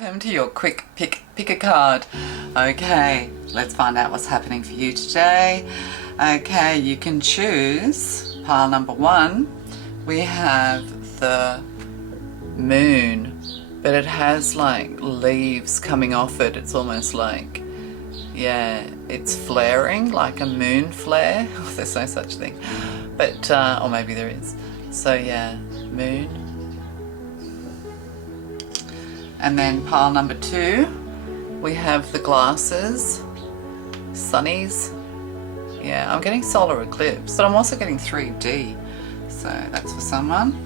Welcome to your quick pick a card. Okay, let's find out what's happening for you today. Okay, you can choose pile number 1. We have the moon, but it has like leaves coming off it. It's almost like, yeah, it's flaring like a moon flare. There's no such thing, but or maybe there is. So yeah, moon. And then pile number 2, we have the glasses, sunnies. Yeah, I'm getting solar eclipse, but I'm also getting 3D. So that's for someone.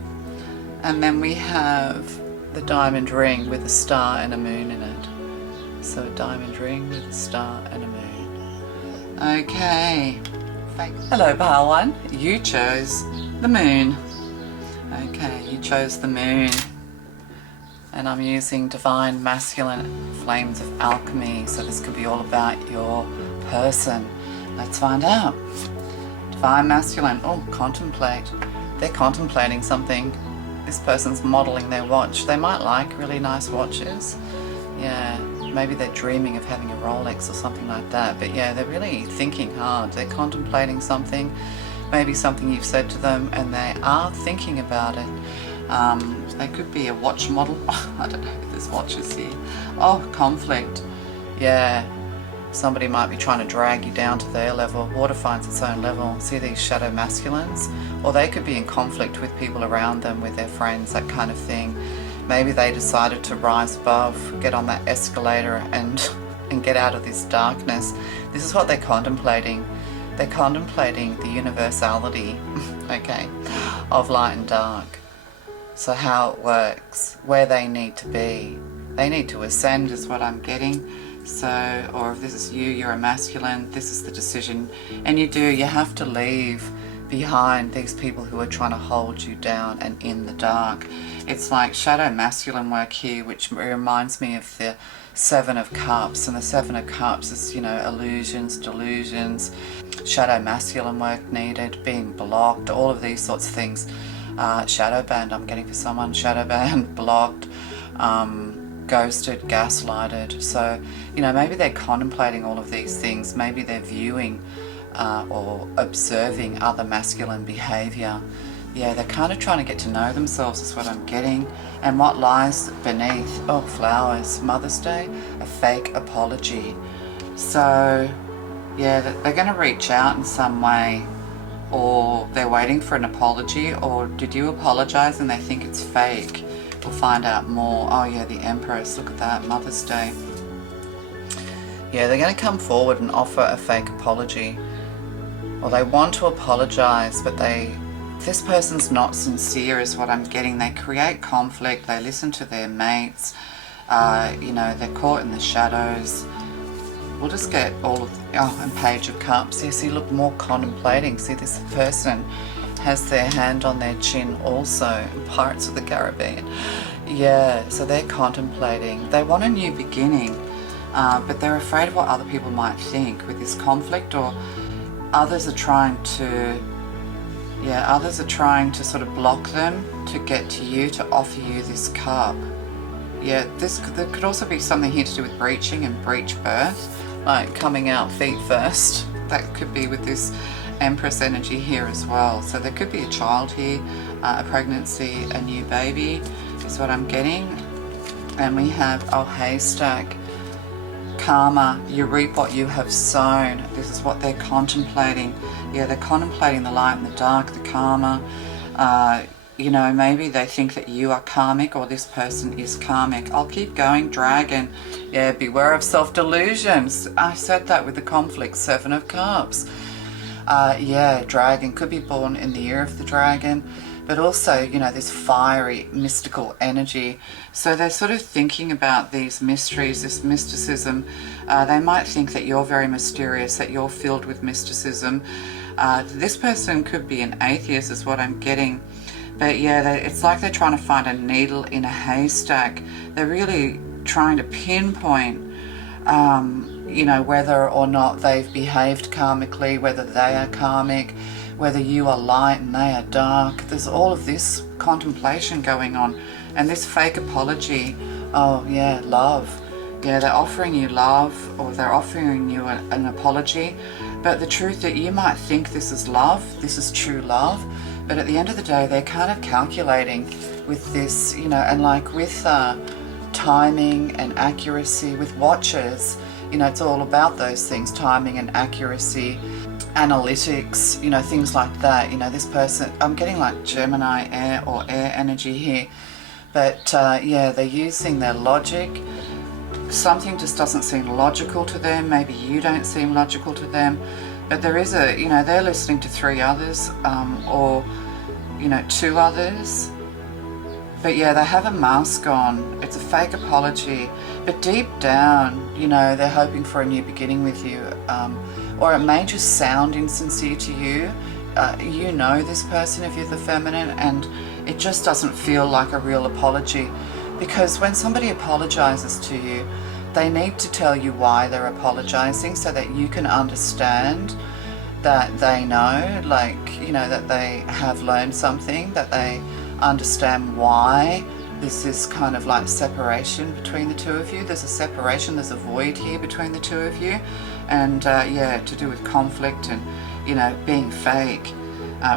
And then we have the diamond ring with a star and a moon in it. So a diamond ring with a star and a moon. Okay. Hello, pile 1. You chose the moon. Okay, you chose the moon. And I'm using Divine Masculine Flames of Alchemy, so this could be all about your person. Let's find out. Divine Masculine, oh, contemplate. They're contemplating something. This person's modeling their watch. They might like really nice watches. Yeah, maybe they're dreaming of having a Rolex or something like that. But yeah, they're really thinking hard. They're contemplating something, maybe something you've said to them, and they are thinking about it. They could be a watch model. I don't know if there's watches here. Oh, conflict. Yeah, somebody might be trying to drag you down to their level. Water finds its own level. See these shadow masculines? Or they could be in conflict with people around them, with their friends, that kind of thing. Maybe they decided to rise above, get on that escalator and get out of this darkness. This is what they're contemplating. They're contemplating the universality, okay, of light and dark. So how it works, where they need to be. They need to ascend is what I'm getting. So, or if this is you, you're a masculine, this is the decision. And you have to leave behind these people who are trying to hold you down and in the dark. It's like shadow masculine work here, which reminds me of the 7 of Cups. And the 7 of Cups is, you know, illusions, delusions, shadow masculine work needed, being blocked, all of these sorts of things. Shadow banned, I'm getting for someone, shadow banned, blocked, ghosted, gaslighted. So, you know, maybe they're contemplating all of these things. Maybe they're viewing or observing other masculine behavior. Yeah, they're kind of trying to get to know themselves is what I'm getting. And what lies beneath, oh, flowers, Mother's Day, a fake apology. So, yeah, they're going to reach out in some way, or they're waiting for an apology, or did you apologize and they think it's fake? We'll find out more. Oh yeah, the Empress, look at that, Mother's Day. Yeah, they're going to come forward and offer a fake apology. Or they want to apologize, but this person's not sincere is what I'm getting. They create conflict, they listen to their mates, you know, they're caught in the shadows. We'll just get all of, oh, and Page of Cups. You see, look, more contemplating. See, this person has their hand on their chin also. Pirates of the Caribbean. Yeah, so they're contemplating. They want a new beginning, but they're afraid of what other people might think with this conflict, or others are trying to, yeah, others are trying to sort of block them to get to you, to offer you this cup. Yeah, there could also be something here to do with breaching and breech birth. Like coming out feet first. That could be with this Empress energy here as well. So there could be a child here, a pregnancy, a new baby is what I'm getting. And we have, oh, haystack, karma, you reap what you have sown. This is what they're contemplating. Yeah, they're contemplating the light and the dark, the karma. You know, maybe they think that you are karmic, or this person is karmic. I'll keep going, dragon. Yeah, beware of self-delusions. I said that with the conflict, 7 of Cups. Yeah, dragon could be born in the year of the dragon, but also, you know, this fiery, mystical energy. So they're sort of thinking about these mysteries, this mysticism. They might think that you're very mysterious, that you're filled with mysticism. This person could be an atheist is what I'm getting. But yeah, it's like they're trying to find a needle in a haystack. They're really trying to pinpoint, you know, whether or not they've behaved karmically, whether they are karmic, whether you are light and they are dark. There's all of this contemplation going on. And this fake apology, Oh yeah, love. Yeah, they're offering you love, or they're offering you an apology. But the truth that you might think this is love, this is true love, but at the end of the day, they're kind of calculating with this, you know, and like with timing and accuracy, with watches, you know, it's all about those things, timing and accuracy, analytics, you know, things like that. You know, this person, I'm getting like Gemini air or air energy here, but yeah, they're using their logic. Something just doesn't seem logical to them. Maybe you don't seem logical to them, but there is a, you know, they're listening to 3 others or, you know, 2 others. But yeah, they have a mask on. It's a fake apology, but deep down, you know, they're hoping for a new beginning with you, or it may just sound insincere to you. You know this person if you're the feminine, and it just doesn't feel like a real apology. Because when somebody apologizes to you, they need to tell you why they're apologizing so that you can understand that they know, like, you know, that they have learned something, that they understand why this is kind of like separation between the 2 of you. There's a separation, there's a void here between the 2 of you. And yeah, to do with conflict and, you know, being fake.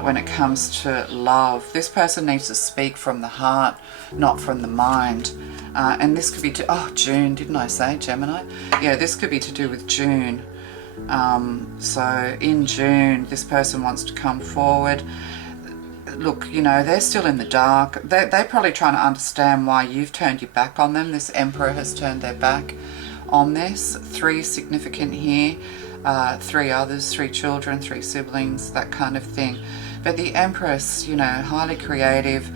When it comes to love, this person needs to speak from the heart, not from the mind. And this could be June, didn't I say Gemini? Yeah, this could be to do with June. So in June, this person wants to come forward. Look, you know, they're still in the dark. They're probably trying to understand why you've turned your back on them. This Emperor has turned their back on this. 3 significant here. 3 others, 3 children, 3 siblings, that kind of thing. But the Empress, you know, highly creative,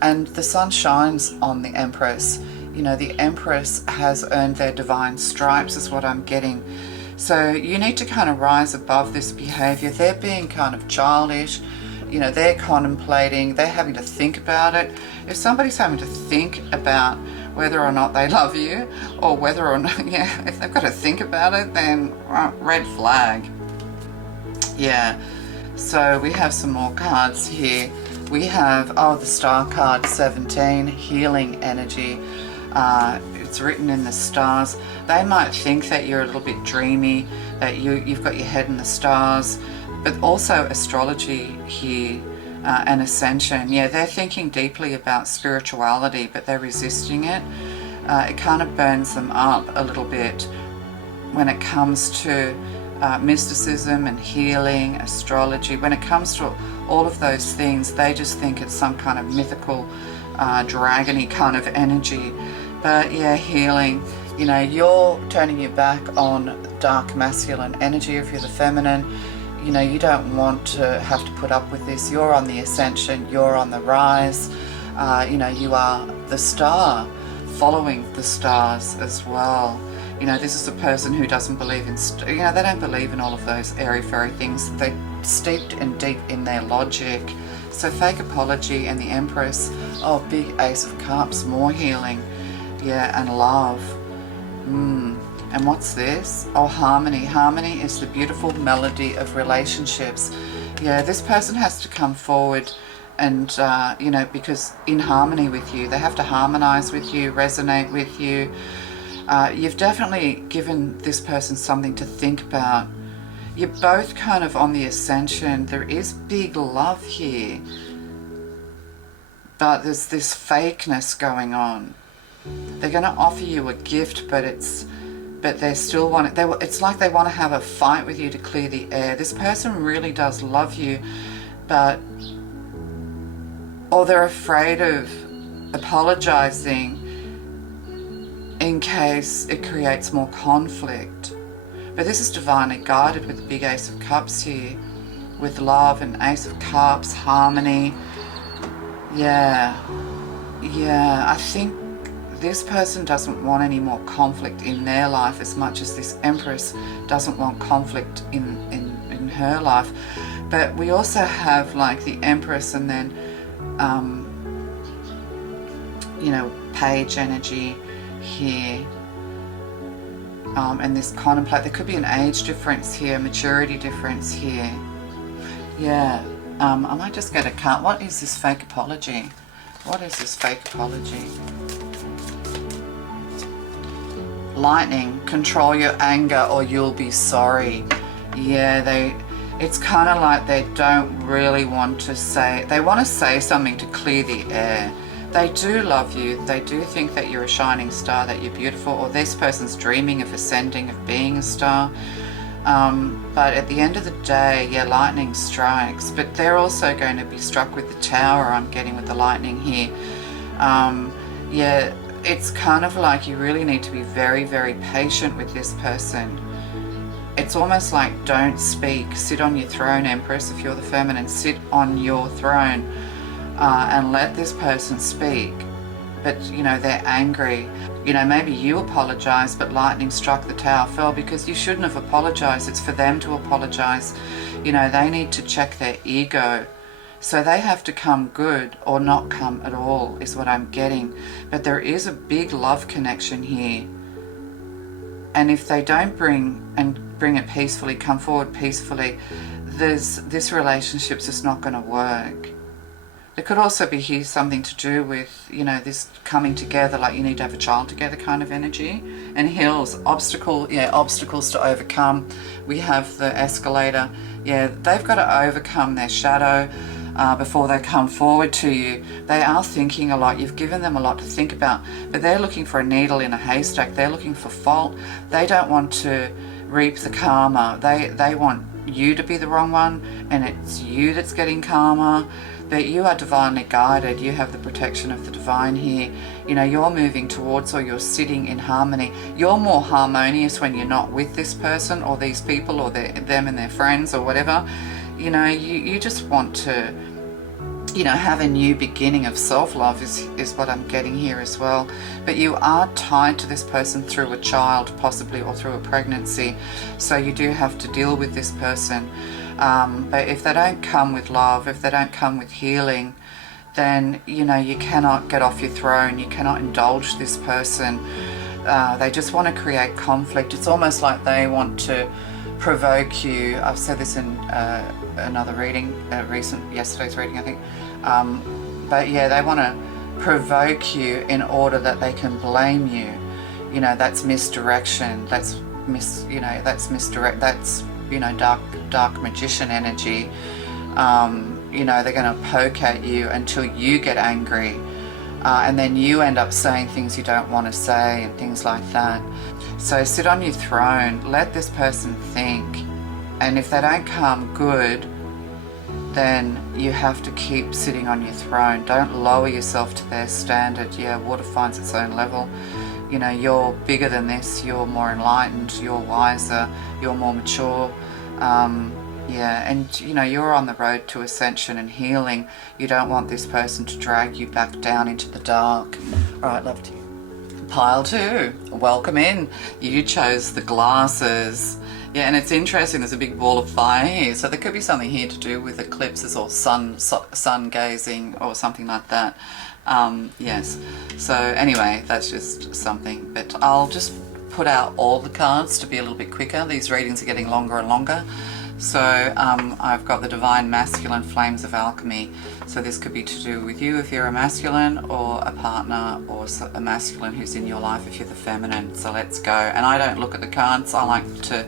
and the sun shines on the Empress. You know, the Empress has earned their divine stripes is what I'm getting. So you need to kind of rise above this behavior. They're being kind of childish. You know, they're contemplating, they're having to think about it. If somebody's having to think about whether or not they love you, or whether or not, yeah, if they've got to think about it, then red flag. Yeah, so we have some more cards here. We have, the Star card, 17, healing energy. It's written in the stars. They might think that you're a little bit dreamy, that you've got your head in the stars, but also astrology here. And ascension. Yeah, they're thinking deeply about spirituality, but they're resisting it. It kind of burns them up a little bit when it comes to mysticism and healing, astrology. When it comes to all of those things, they just think it's some kind of mythical, dragony kind of energy. But yeah, healing. You know, you're turning your back on dark masculine energy if you're the feminine. You know, you don't want to have to put up with this. You're on the ascension, you're on the rise. You know, you are the star, following the stars as well. You know, this is a person who doesn't believe in, you know, they don't believe in all of those airy-fairy things. They're steeped and deep in their logic. So fake apology and the Empress. Oh, big Ace of Cups, more healing. Yeah, and love. And what's this? Oh, harmony. Harmony is the beautiful melody of relationships. Yeah, this person has to come forward and, you know, because in harmony with you, they have to harmonize with you, resonate with you. You've definitely given this person something to think about. You're both kind of on the ascension. There is big love here, but there's this fakeness going on. They're going to offer you a gift, but they still want it. It's like they want to have a fight with you to clear the air. This person really does love you, or they're afraid of apologizing in case it creates more conflict. But this is divinely guided with the big Ace of Cups here, with love and Ace of Cups, harmony. Yeah, I think this person doesn't want any more conflict in their life as much as this Empress doesn't want conflict in her life. But we also have like the Empress and then, you know, Page energy here. And this contemplate. There could be an age difference here, maturity difference here. Yeah, I might just get a card. What is this fake apology? What is this fake apology? Lightning, control your anger or you'll be sorry. Yeah, it's kind of like they don't really want to say, they want to say something to clear the air. They do love you. They do think that you're a shining star, that you're beautiful, or this person's dreaming of ascending, of being a star. But at the end of the day, yeah, lightning strikes, but they're also going to be struck with the Tower I'm getting with the lightning here. Yeah, it's kind of like you really need to be very, very patient with this person. It's almost like don't speak. Sit on your throne, Empress, if you're the feminine. Sit on your throne and let this person speak. But, you know, they're angry. You know, maybe you apologize, but lightning struck, the Tower fell, because you shouldn't have apologized. It's for them to apologize. You know, they need to check their ego. So they have to come good or not come at all, is what I'm getting. But there is a big love connection here. And if they don't bring it peacefully, come forward peacefully, this relationship's just not going to work. There could also be here something to do with, you know, this coming together, like you need to have a child together kind of energy. And hills, obstacles to overcome. We have the escalator. Yeah, they've got to overcome their shadow before they come forward to you. They are thinking a lot. You've given them a lot to think about, but they're looking for a needle in a haystack. They're looking for fault. They don't want to reap the karma. They want you to be the wrong one, and it's you that's getting karma. But you are divinely guided. You have the protection of the divine here. You know, you're moving towards, or you're sitting in harmony. You're more harmonious when you're not with this person or these people or them and their friends or whatever. You know, you just want to, you know, have a new beginning of self-love is what I'm getting here as well. But you are tied to this person through a child, possibly, or through a pregnancy. So you do have to deal with this person. But if they don't come with love, if they don't come with healing, then, you know, you cannot get off your throne. You cannot indulge this person. They just want to create conflict. It's almost like they want to provoke you. I've said this in another reading, yesterday's reading, I think. But yeah, they want to provoke you in order that they can blame you. You know, that's misdirection. That's misdirect. That's, you know, dark magician energy. You know, they're going to poke at you until you get angry, and then you end up saying things you don't want to say and things like that. So sit on your throne, let this person think, and if they don't come good, then you have to keep sitting on your throne. Don't lower yourself to their standard. Yeah, water finds its own level. You know, you're bigger than this, you're more enlightened, you're wiser, you're more mature. Yeah, and you know, you're on the road to ascension and healing. You don't want this person to drag you back down into the dark. All right, love to you. Pile 2, welcome in. You chose the glasses. Yeah, and it's interesting, there's a big ball of fire here. So there could be something here to do with eclipses or sun gazing or something like that. Yes, so anyway, that's just something. But I'll just put out all the cards to be a little bit quicker. These readings are getting longer and longer. So I've got the Divine Masculine Flames of Alchemy. So this could be to do with you if you're a masculine, or a partner, or a masculine who's in your life if you're the feminine. So let's go. And I don't look at the cards. I like to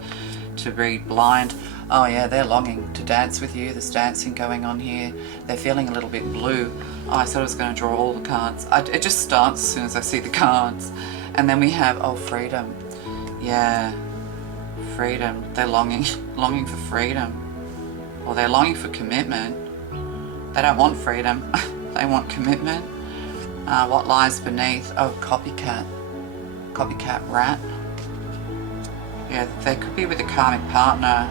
read blind. Oh yeah, they're longing to dance with you. There's dancing going on here. They're feeling a little bit blue. Oh, I said I was going to draw all the cards. It just starts as soon as I see the cards. And then we have, oh, freedom. Yeah, freedom. They're longing for freedom. Or they're longing for commitment. They don't want freedom. They want commitment. What lies beneath? Oh, copycat rat. Yeah, they could be with a karmic partner.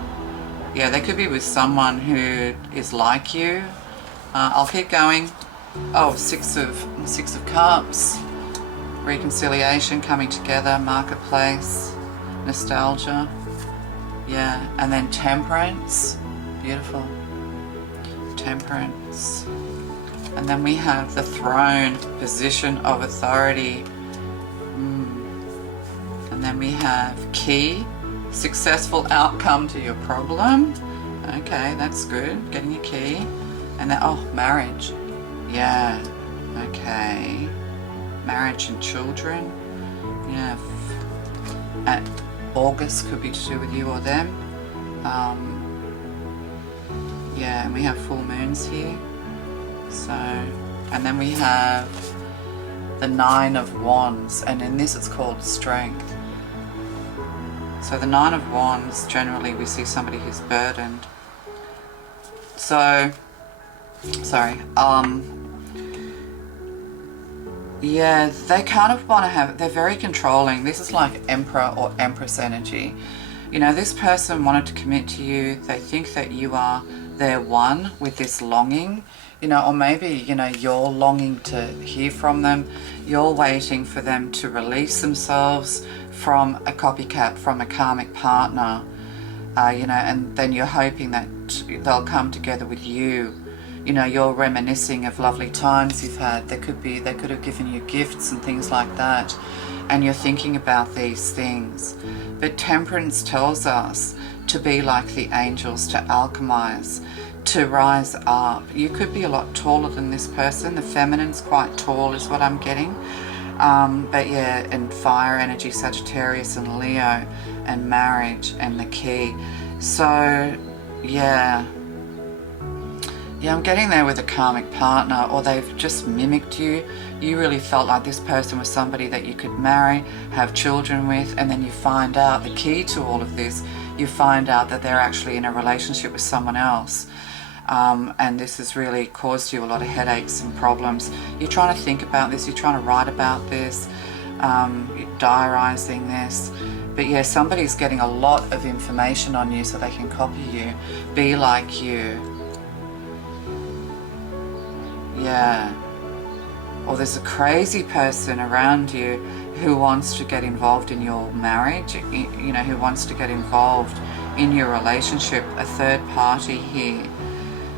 Yeah, they could be with someone who is like you. I'll keep going. Oh, Six of Cups. Reconciliation, coming together, marketplace, nostalgia. Yeah, and then Temperance. Beautiful. Temperance. And then we have the Throne, position of authority. And then we have Key, successful outcome to your problem. Okay, that's good, getting a key. And then, oh, marriage. Yeah, okay. Marriage and children. Yeah, at August could be to do with you or them. Yeah, and we have full moons here. So, and then we have the Nine of Wands, and in this it's called Strength. So the Nine of Wands, generally we see somebody who's burdened. So, sorry, yeah, they kind of want to have, they're very controlling. This is like Emperor or Empress energy. You know, this person wanted to commit to you. They think that you are their one with this longing, you know, or maybe, you know, you're longing to hear from them. You're waiting for them to release themselves from a copycat, from a karmic partner, you know, and then you're hoping that they'll come together with you. You know, you're reminiscing of lovely times you've had. They could have given you gifts and things like that, and you're thinking about these things. But Temperance tells us to be like the angels, to alchemize, to rise up. You could be a lot taller than this person. The feminine's quite tall is what I'm getting. But yeah, and fire energy, Sagittarius and Leo, and marriage and the key. So yeah, I'm getting there with a karmic partner, or they've just mimicked you. You really felt like this person was somebody that you could marry, have children with, and then you find out the key to all of this, you find out that they're actually in a relationship with someone else. And this has really caused you a lot of headaches and problems. You're trying to think about this, you're trying to write about this, you're diarising this. But yeah, somebody's getting a lot of information on you so they can copy you, be like you. Yeah. Or there's a crazy person around you who wants to get involved in your marriage, you know, who wants to get involved in your relationship, a third party here.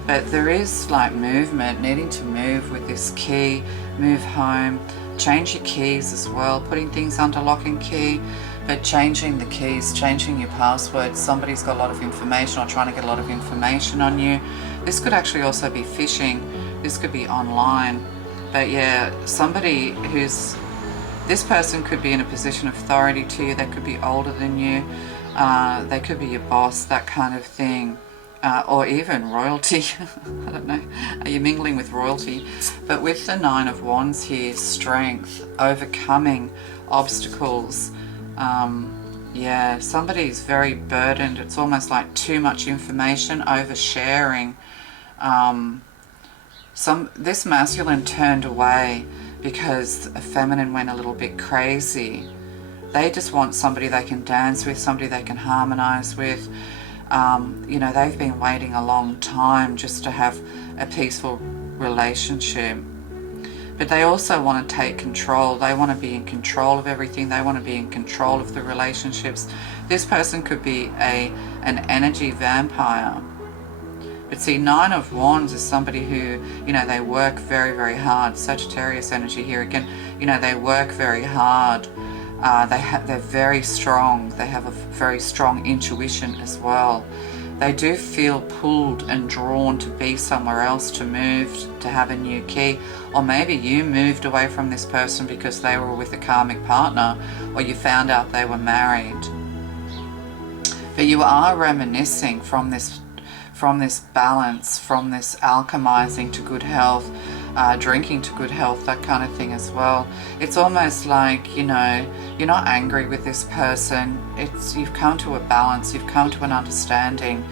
But there is like movement, needing to move with this key, move home, change your keys as well, putting things under lock and key, but changing the keys, changing your password. Somebody's got a lot of information or trying to get a lot of information on you. This could actually also be phishing. This could be online. But yeah, somebody who's, this person could be in a position of authority to you. They could be older than you. They could be your boss, that kind of thing. Or even royalty. I don't know. Are you mingling with royalty? But with the Nine of Wands here, strength, overcoming obstacles. Yeah, somebody's very burdened. It's almost like too much information, oversharing. This masculine turned away because a feminine went a little bit crazy. They just want somebody they can dance with, somebody they can harmonize with. You know, they've been waiting a long time just to have a peaceful relationship. But they also want to take control. They want to be in control of everything. They want to be in control of the relationships. This person could be an energy vampire. But see, Nine of Wands is somebody who, you know, they work very, very hard. Sagittarius energy here again. You know, they work very hard. They're very strong. They have a very strong intuition as well. They do feel pulled and drawn to be somewhere else, to move, to have a new key. Or maybe you moved away from this person because they were with a karmic partner, or you found out they were married. But you are reminiscing from this balance, from this alchemizing to good health, drinking to good health, that kind of thing as well. It's almost like, you know, you're not angry with this person. You've come to a balance, you've come to an understanding.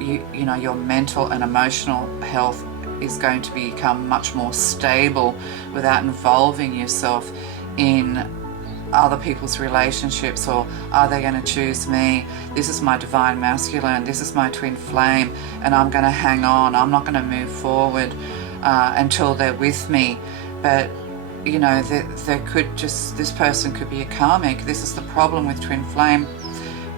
You know, your mental and emotional health is going to become much more stable without involving yourself in other people's relationships, or are they going to choose me? This is my divine masculine, this is my twin flame, and I'm going to hang on. I'm not going to move forward until they're with me. But you know, this person could be a karmic. This is the problem with twin flame.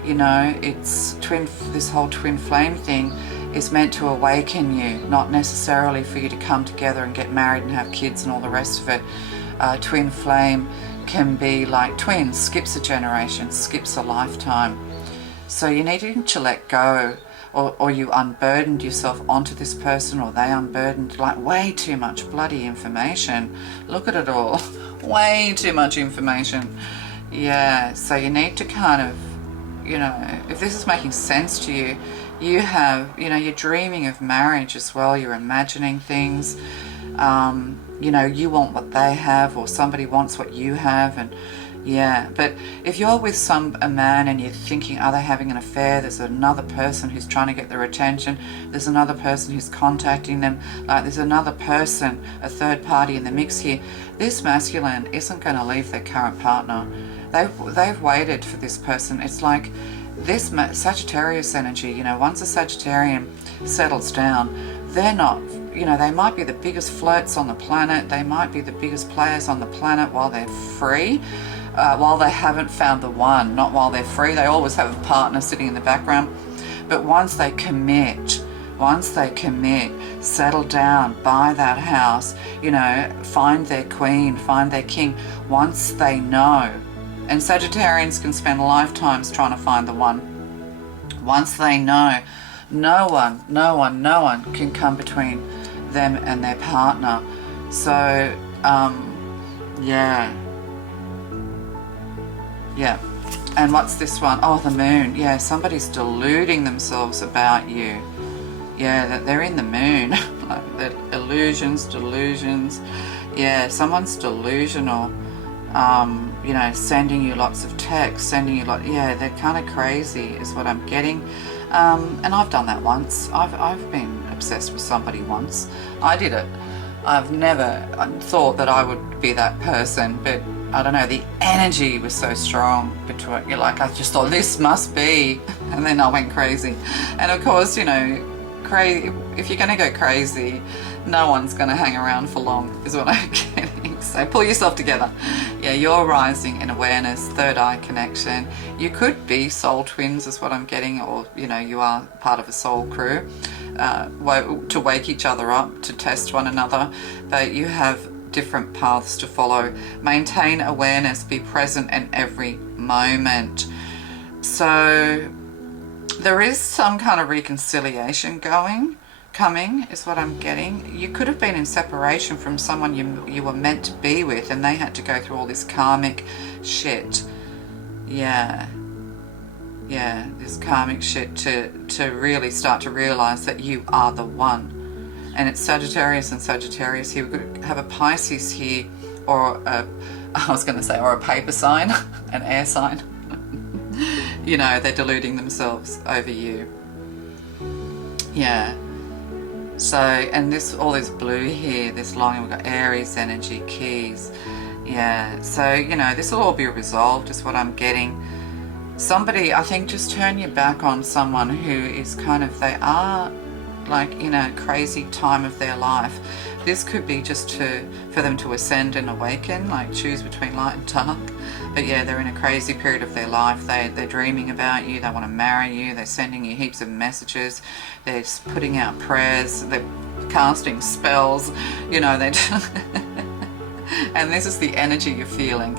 You know, this whole twin flame thing is meant to awaken you, not necessarily for you to come together and get married and have kids and all the rest of it. Twin flame can be like twins, skips a generation, skips a lifetime. So you need to let go, or you unburdened yourself onto this person, or they unburdened, like way too much bloody information. Look at it all. Way too much information. Yeah, so you need to kind of, you know, if this is making sense to you, you have, you know, you're dreaming of marriage as well, you're imagining things, you know, you want what they have, or somebody wants what you have, and yeah. But if you're with a man and you're thinking, are they having an affair? There's another person who's trying to get their attention. There's another person who's contacting them. Like there's another person, a third party in the mix here. This masculine isn't going to leave their current partner. They've waited for this person. It's like this Sagittarius energy, you know, once a Sagittarian settles down, they're not, you know, they might be the biggest flirts on the planet. They might be the biggest players on the planet while they're free. While they haven't found the one, not while they're free. They always have a partner sitting in the background. But once they commit, settle down, buy that house, you know, find their queen, find their king, once they know. And Sagittarians can spend lifetimes trying to find the one. Once they know, no one can come between them and their partner. So, yeah. Yeah. And what's this one? Oh, the moon. Yeah, somebody's deluding themselves about you. Yeah, that they're in the moon. Like that delusions. Yeah, someone's delusional. You know, sending you lots of texts, yeah, they're kind of crazy is what I'm getting. And I've done that once. I've been obsessed with somebody once. I did it. I've never thought that I would be that person, but I don't know, the energy was so strong between, you're like, I just thought this must be, and then I went crazy. And of course, you know, if you're going to go crazy, no one's going to hang around for long, is what I'm getting. So pull yourself together. Yeah, you're rising in awareness, third eye connection. You could be soul twins, is what I'm getting, or, you know, you are part of a soul crew, to wake each other up, to test one another, but you have different paths to follow. Maintain awareness, be present in every moment. So there is some kind of reconciliation coming is what I'm getting. You could have been in separation from someone you were meant to be with, and they had to go through all this karmic shit. Yeah, this karmic shit to really start to realize that you are the one. And it's Sagittarius and Sagittarius here. We could have a Pisces here, or or a paper sign, an air sign. You know, they're deluding themselves over you. Yeah. So, and all this blue here, this long, we've got Aries energy, keys. Yeah. So, you know, this will all be resolved is what I'm getting. Somebody, I think, just turn your back on someone who is kind of, they are like in a crazy time of their life. This could be just for them to ascend and awaken, like choose between light and dark. But yeah, they're in a crazy period of their life. They're dreaming about you, they want to marry you, they're sending you heaps of messages, they're putting out prayers, they're casting spells, you know, they're and this is the energy you're feeling,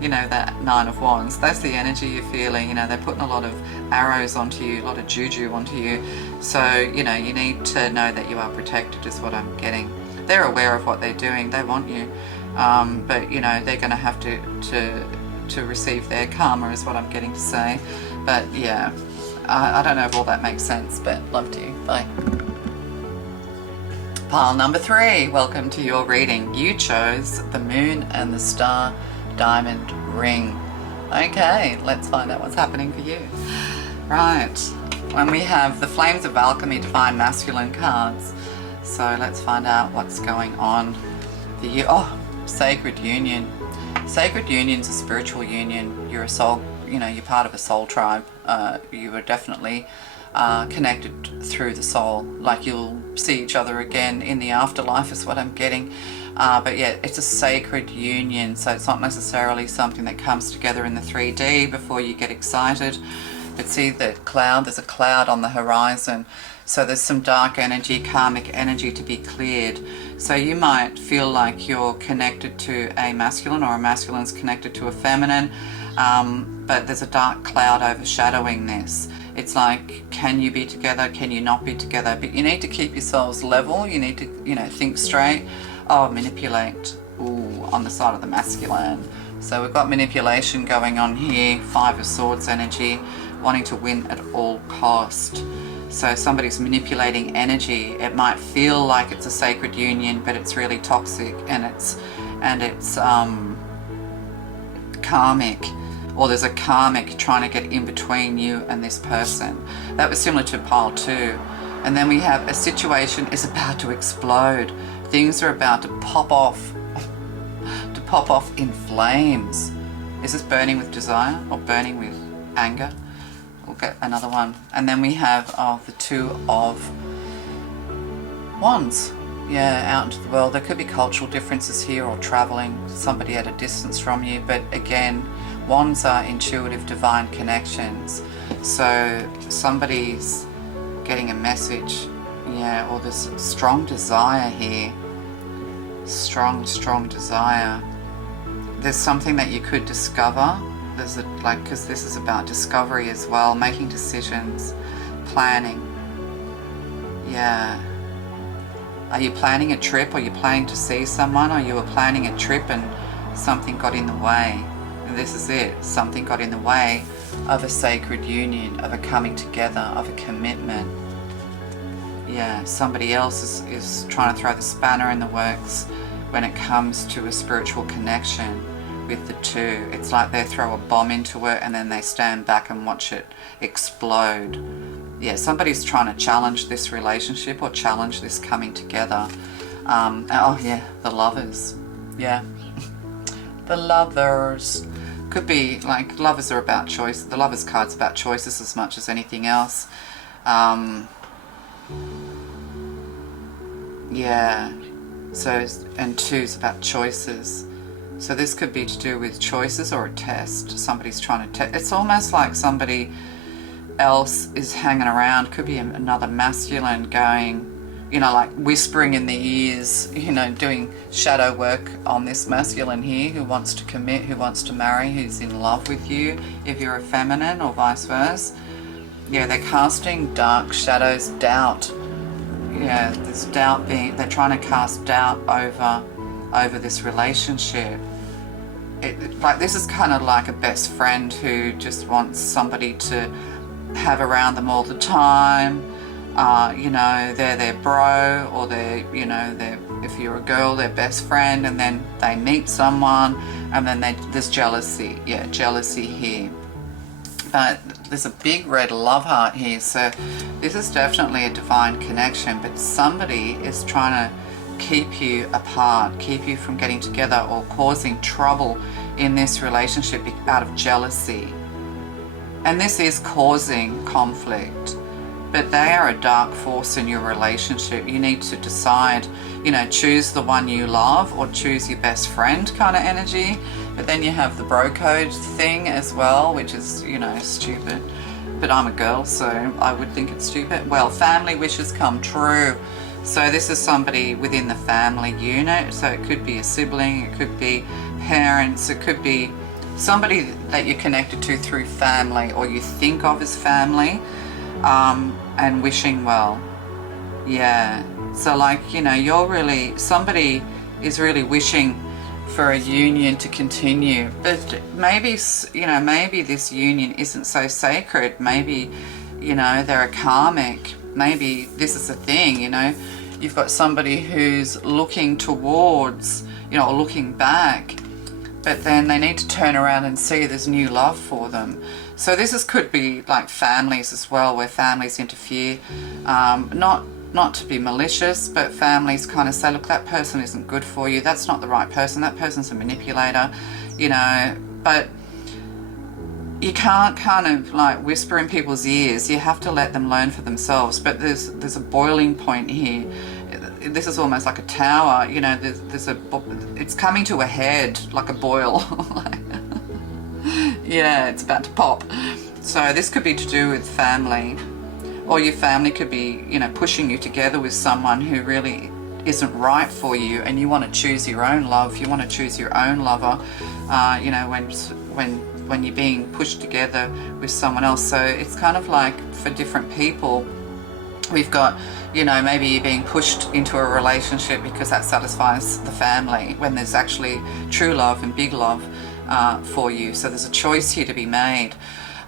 you know, that Nine of Wands, that's the energy you're feeling. You know, they're putting a lot of arrows onto you, a lot of juju onto you. So, you know, you need to know that you are protected is what I'm getting. They're aware of what they're doing, they want you, but you know, they're going to have to receive their karma is what I'm getting to say. But yeah, I don't know if all that makes sense, but love to you. Bye. Pile number 3, welcome to your reading. You chose the Moon and the Star Diamond Ring. Okay, let's find out what's happening for you. Right, when we have the Flames of Alchemy, Divine Masculine cards. So let's find out what's going on for you. Oh, Sacred Union. Sacred Union's a spiritual union. You're a soul, you know, you're part of a soul tribe. You are definitely connected through the soul, like you'll see each other again in the afterlife is what I'm getting. But yeah, it's a sacred union, so it's not necessarily something that comes together in the 3D before you get excited. But see the cloud, there's a cloud on the horizon, so there's some dark energy, karmic energy to be cleared. So you might feel like you're connected to a masculine, or a masculine's connected to a feminine, but there's a dark cloud overshadowing this. It's like, can you be together? Can you not be together? But you need to keep yourselves level. You need to, you know, think straight. Oh, manipulate. Ooh, on the side of the masculine. So we've got manipulation going on here, Five of Swords energy, wanting to win at all cost. So somebody's manipulating energy. It might feel like it's a sacred union, but it's really toxic, and it's karmic, or there's a karmic trying to get in between you and this person. That was similar to pile 2. And then we have a situation is about to explode. Things are about to pop off in flames. Is this burning with desire or burning with anger? We'll get another one. And then we have the Two of Wands. Yeah, out into the world. There could be cultural differences here, or traveling, somebody at a distance from you. But again, Wands are intuitive, divine connections. So somebody's getting a message. Yeah, or there's strong desire here. Strong desire. There's something that you could discover. There's because this is about discovery as well, making decisions, planning. Yeah. Are you planning a trip? Are you planning to see someone? Or you were planning a trip and something got in the way? And this is it. Something got in the way of a sacred union, of a coming together, of a commitment. Yeah, somebody else is trying to throw the spanner in the works when it comes to a spiritual connection with the two. It's like they throw a bomb into it and then they stand back and watch it explode. Yeah, somebody's trying to challenge this relationship or challenge this coming together. Oh yeah, the Lovers. Yeah, the Lovers. Could be like, Lovers are about choice. The Lovers card's about choices as much as anything else. Yeah, so, and 2's about choices. So this could be to do with choices or a test. Somebody's trying to test. It's almost like somebody else is hanging around. Could be another masculine going, like whispering in the ears, doing shadow work on this masculine here who wants to commit, who wants to marry, who's in love with you, if you're a feminine, or vice versa. Yeah, they're casting dark shadows, doubt. Yeah, there's doubt they're trying to cast doubt over this relationship. This is kind of like a best friend who just wants somebody to have around them all the time. They're their bro, or they're if you're a girl, their best friend, and then they meet someone, and then there's jealousy. Yeah, jealousy here. But there's a big red love heart here, so this is definitely a divine connection, but somebody is trying to keep you apart, keep you from getting together, or causing trouble in this relationship out of jealousy. And this is causing conflict, but they are a dark force in your relationship. You need to decide, choose the one you love or choose your best friend kind of energy. But then you have the bro code thing as well, which is, stupid. But I'm a girl, so I would think it's stupid. Well, family wishes come true. So this is somebody within the family unit. So it could be a sibling, it could be parents, it could be somebody that you're connected to through family, or you think of as family, and wishing well. Yeah. So somebody is really wishing for a union to continue, but maybe this union isn't so sacred. Maybe they're a karmic. Maybe this is a thing. You've got somebody who's looking towards, or looking back, but then they need to turn around and see there's new love for them. So this could be like families as well, where families interfere, not to be malicious, but families kind of say, look, that person isn't good for you, that's not the right person, that person's a manipulator, but you can't kind of like whisper in people's ears. You have to let them learn for themselves. But there's a boiling point here. This is almost like a tower, it's coming to a head like a boil. Yeah, it's about to pop. So this could be to do with family. Or your family could be, pushing you together with someone who really isn't right for you, and you want to choose your own love. You want to choose your own lover, when you're being pushed together with someone else. So it's kind of like for different people, we've got, maybe you're being pushed into a relationship because that satisfies the family, when there's actually true love and big love for you. So there's a choice here to be made.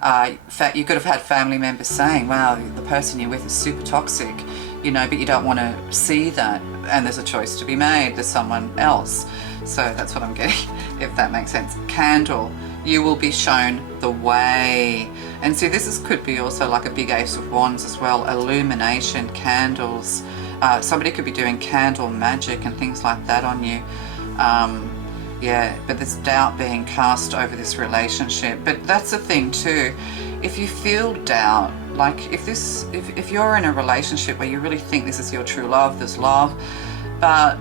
In fact, you could have had family members saying, wow, the person you're with is super toxic, you know, but you don't want to see that, and there's a choice to be made. There's someone else. So that's what I'm getting, if that makes sense. Candle, you will be shown the way. And see, could be also like a big Ace of Wands as well. Illumination, candles. Somebody could be doing candle magic and things like that on you. Yeah, but there's doubt being cast over this relationship. But that's the thing too. If you feel doubt, like if you're in a relationship where you really think this is your true love, there's love, but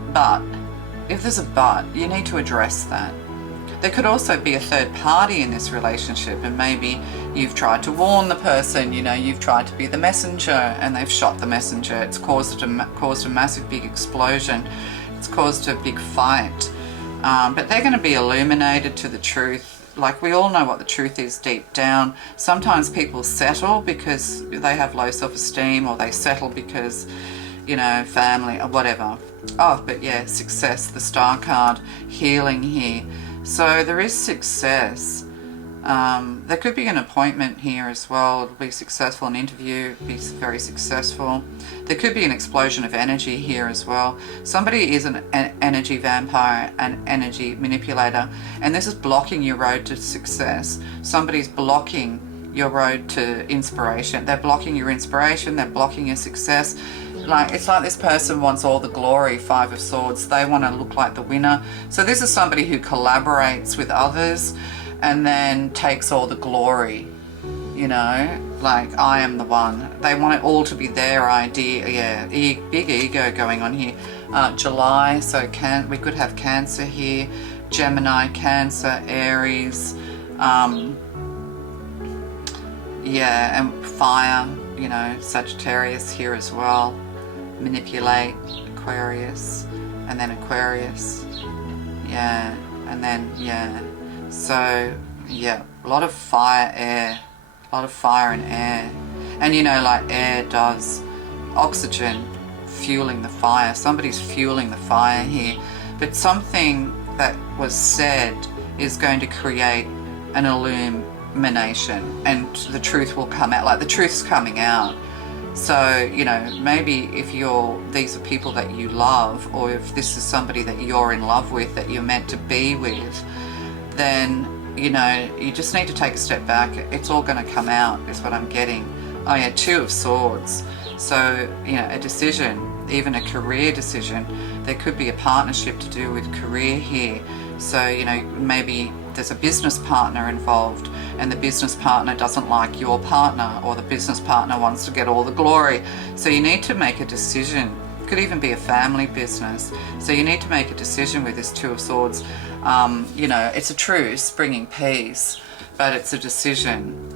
if there's a but, you need to address that. There could also be a third party in this relationship, and maybe you've tried to warn the person, you know, you've tried to be the messenger and they've shot the messenger. It's caused a massive big explosion. It's caused a big fight. But they're going to be illuminated to the truth. Like, we all know what the truth is deep down. Sometimes people settle because they have low self-esteem, or they settle because, you know, family or whatever. Oh, but yeah, success, the Star card, healing here. So there is success. There could be an appointment here as well. It'll be successful, an interview, be very successful. There could be an explosion of energy here as well. Somebody is an energy vampire, an energy manipulator, and this is blocking your road to success. Somebody's blocking your road to inspiration. They're blocking your inspiration, they're blocking your success. Like, it's like this person wants all the glory, Five of Swords. They want to look like the winner. So this is somebody who collaborates with others and then takes all the glory, you know, like, I am the one. They want it all to be their idea. Yeah, big ego going on here. July, so we could have Cancer here, Gemini, Cancer, Aries, yeah, and fire, you know, Sagittarius here as well. Manipulate, Aquarius, and then Aquarius, yeah, and then, yeah. So, yeah, a lot of fire, air, a lot of fire and air. And you know, like air does, oxygen fueling the fire. Somebody's fueling the fire here. But something that was said is going to create an illumination, and the truth will come out. Like, the truth's coming out. So, you know, maybe if these are people that you love, or if this is somebody that you're in love with, that you're meant to be with, then, you know, you just need to take a step back. It's all going to come out, is what I'm getting. Oh yeah, Two of Swords. So, you know, a decision, even a career decision. There could be a partnership to do with career here. So, you know, maybe there's a business partner involved, and the business partner doesn't like your partner, or the business partner wants to get all the glory. So you need to make a decision. It could even be a family business. So you need to make a decision with this Two of Swords. You know, it's a truce bringing peace, but it's a decision.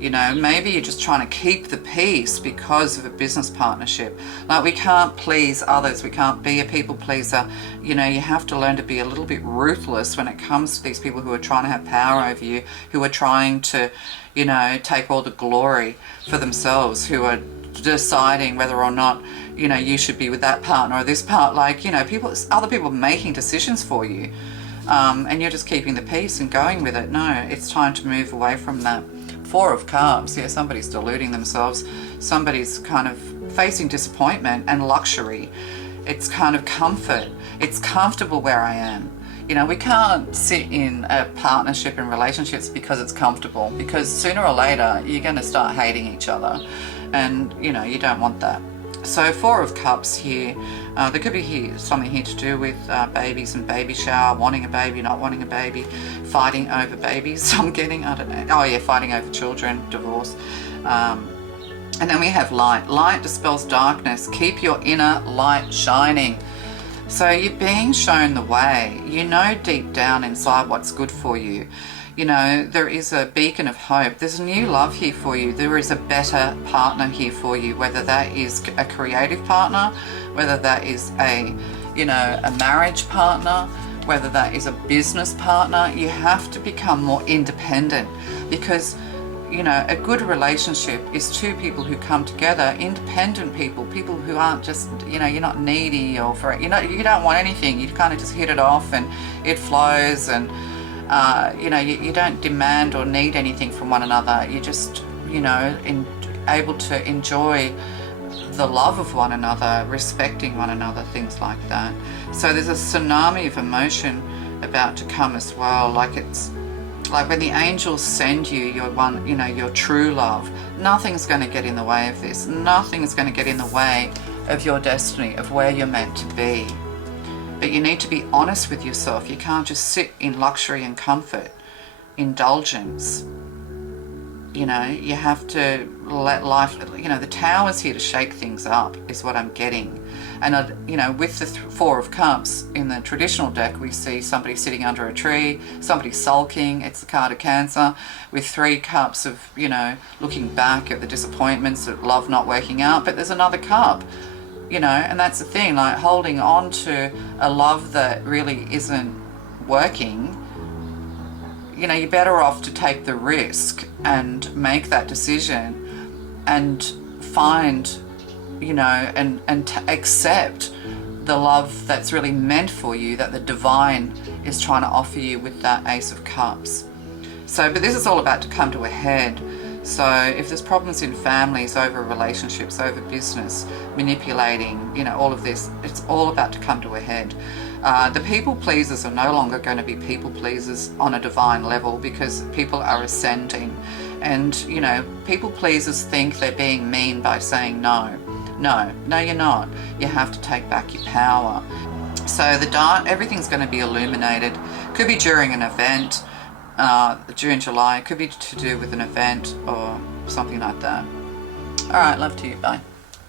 You know, maybe you're just trying to keep the peace because of a business partnership. Like, we can't please others. We can't be a people pleaser. You know, you have to learn to be a little bit ruthless when it comes to these people who are trying to have power over you, who are trying to, you know, take all the glory for themselves, who are deciding whether or not, you know, you should be with that partner or this part. Like, you know, other people making decisions for you. And you're just keeping the peace and going with it. No, it's time to move away from that. Four of Cups, yeah, somebody's deluding themselves. Somebody's kind of facing disappointment and luxury. It's kind of comfort. It's comfortable where I am. You know, we can't sit in a partnership and relationships because it's comfortable, because sooner or later you're going to start hating each other, and, you know, you don't want that. So Four of Cups here, there could be something here to do with babies and baby shower, wanting a baby, not wanting a baby, fighting over babies, I'm getting, I don't know. Oh yeah, fighting over children, divorce. And then we have light. Light dispels darkness. Keep your inner light shining. So you're being shown the way. You know deep down inside what's good for you. You know, there is a beacon of hope. There's a new love here for you. There is a better partner here for you, whether that is a creative partner, whether that is a, you know, a marriage partner, whether that is a business partner. You have to become more independent, because, you know, a good relationship is two people who come together, independent people who aren't just, you know, you're not needy, or you know, you don't want anything. You kind of just hit it off and it flows, and You know, you don't demand or need anything from one another. You're just, you know, able to enjoy the love of one another, respecting one another, things like that. So there's a tsunami of emotion about to come as well. Like, it's like when the angels send you your one, you know, your true love, nothing's going to get in the way of this. Nothing's going to get in the way of your destiny, of where you're meant to be. But you need to be honest with yourself. You can't just sit in luxury and comfort, indulgence. You know, you have to let life, you know, the Tower's here to shake things up, is what I'm getting. And, you know, with the Four of Cups in the traditional deck, we see somebody sitting under a tree, somebody sulking. It's the card of Cancer, with 3 cups of, you know, looking back at the disappointments of love not working out. But there's another cup, you know, and that's the thing, like holding on to a love that really isn't working. You know, you're better off to take the risk and make that decision and find, you know, and accept the love that's really meant for you, that the divine is trying to offer you with that Ace of Cups. So, but this is all about to come to a head. So if there's problems in families, over relationships, over business, manipulating, you know, all of this, it's all about to come to a head. The people pleasers are no longer going to be people pleasers on a divine level, because people are ascending. And, you know, people pleasers think they're being mean by saying no. No, you're not. You have to take back your power. So the dark, everything's going to be illuminated. Could be during an event, June, July. Could be to do with an event or something like that. All right, love to you. Bye.